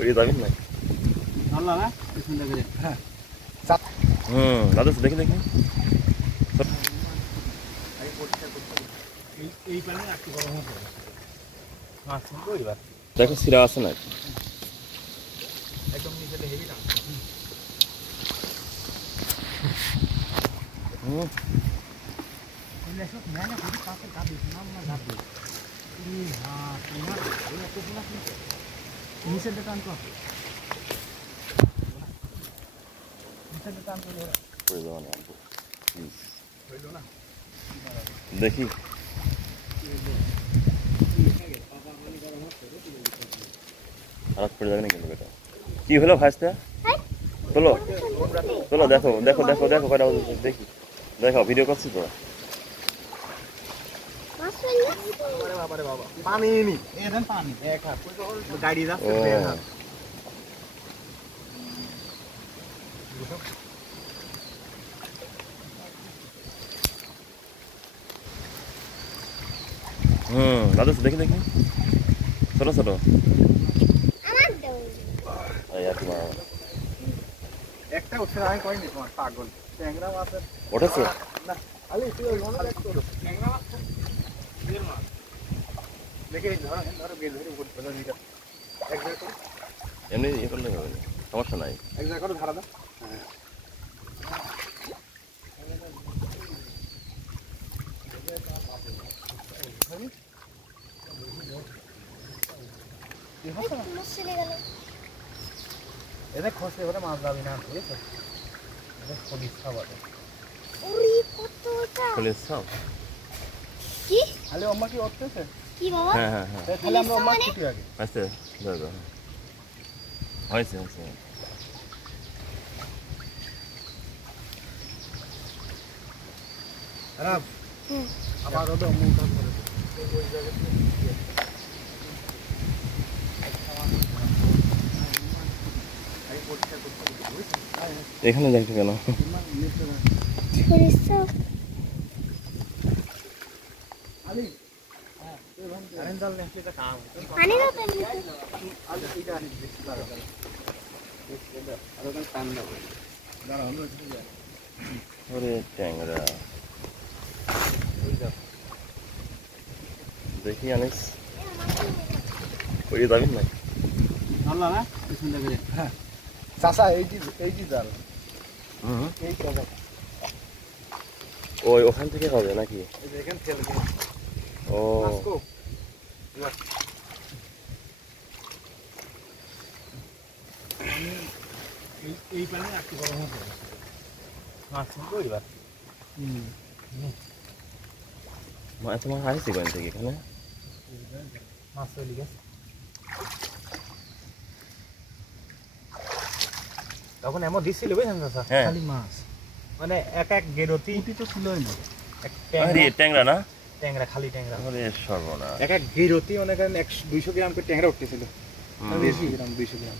ওই যাবেন না আল্লাহ না পেছন থেকে হ্যাঁ দাদা দেখি দেখি এই পানি একটু গরম হতে মাছ কিন্তু এবার দেখো সিরা আছে না একদম নিচে হেভি না এই লেসক মেনে খুব পাশে গাবি নাম না গাবি এই হ্যাঁ তোমার এই এত পুনা নিচে দোকান কো নিচে দোকান কো পড়ে যাওয়া না প্লিজ হইলো না দেখি খারাপ পড়ে যাবে না কিন্তু বেটা কি হলো ভাইস্তা চলো চলো দেখো দেখো দেখো দেখো কয়টা দেখি দেখো ভিডিও করছি তো বাবারে বাবা পানি নি এখানে পানি দেখা গাড়ি যাচ্ছে দেখা দাদা দেখি দেখি ছোট ছোট একটা উঠছে আমি কইনি তোমার পাগল ট্যাংরা মাছের উঠেছে না আলি তুই ওই মনে দেখতো ট্যাংরা মাছ বের মাছ দেখে ধরো বের ধরে উপর ফেলে দিটা এক জায়গা করো এমনি ইয়ে করলে হবে না সমস্যা নাই এক জায়গা করো ধারা দাও এদের খসে ওরা মাছ যাবি না বুঝেছো এদের পুলিশ খাবারে ওরে কতটা পুলিশ সব কি আলে আম্মা কি উঠতেছে কি বাবা হ্যাঁ হ্যাঁ হ্যাঁ তাহলে আমরা আম্মা ছুটি আগে আচ্ছা দাও দাও হয়েছে হয়েছে খারাপ আবার ওটা আম্মু উঠান করে ওই জায়গা এখানে দেখছো কেন সরিষা আলি কারেন্ট জাল নিয়ে আসলে কাম পানি দাও তো আলি এইটা আনি দেখতে পারো আর ওখানে টান দাও দাঁড়াও আমরা ওরে ট্যাংরা দেখি আনিস ওই যাবেন না আল্লাহ না পেছন থেকে হ্যাঁ চাচা এই কি জাল এই কথা ওই ওখান থেকে হবে নাকি এই দেখেন ফেলে ও এই পানি একটু গরম হতে মাছ কিন্তু এবার তোমার আসছি কোন থেকে এখানে মাছ চলে গেছে তখন এমন দিছিল বুঝছেন না খালি মাছ মানে এক এক গেরতি তো ছিলই না এক ট্যাংরা না ট্যাংরা খালি ট্যাংরা আরে সর্বনাশ এক এক গেরতি মনে করেন 200 গ্রাম করে ট্যাংরা উঠতেছিল বেশি গ্রাম 200 গ্রাম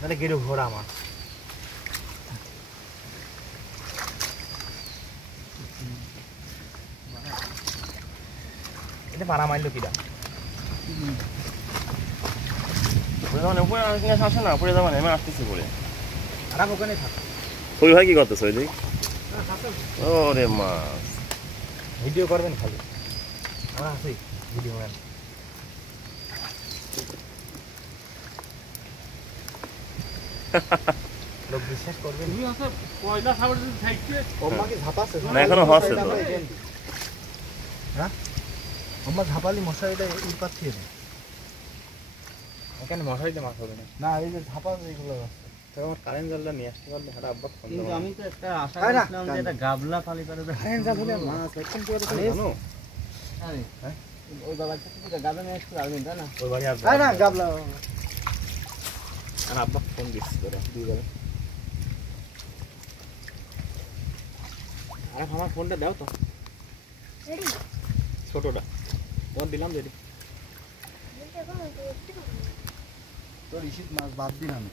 মানে গেরু ঘোড়া মাছ এটা মারা মারলো কিরা আসে না পড়ে যাবেন আমি আসতেছি পরে আর ওখানে থাক ওই ভাই কি করতেছ ওই দিক ওরে মাছ ভিডিও করবেন খালি আমরা আছি ভিডিও ম্যান লোক বিশ্বাস করবেন তুমি আছে পয়লা সাবর যদি থাকছে ওম্মা কি ঝাপাছে না এখনো হচ্ছে তো হ্যাঁ ওম্মা ঝাপালি মশারিটা এই পাচ্ছি না এখানে মশারিতে মাছ হবে না না এই যে ঝাপা এইগুলো আছে আমার কারেন্ট জালটা নিয়ে আসতে পারলে হাড় আব্বা ফোন দাও আমি তো একটা আশা করছিলাম যে এটা গাবলা ফালি করে কারেন্ট জাল হলে মাছ একদম পুরো জানো আরে হ্যাঁ ওই বাবা থেকে গাবলা নিয়ে আসতে পারবেন তাই না ওই বাড়ি আসবে না গাবলা আর আব্বা ফোন দিচ্ছে তোরা দিয়ে যাবে আরে আমার ফোনটা দাও তো রেডি ছোটটা ফোন দিলাম রেডি তোর ইশিত মাছ বাদ দিন আমি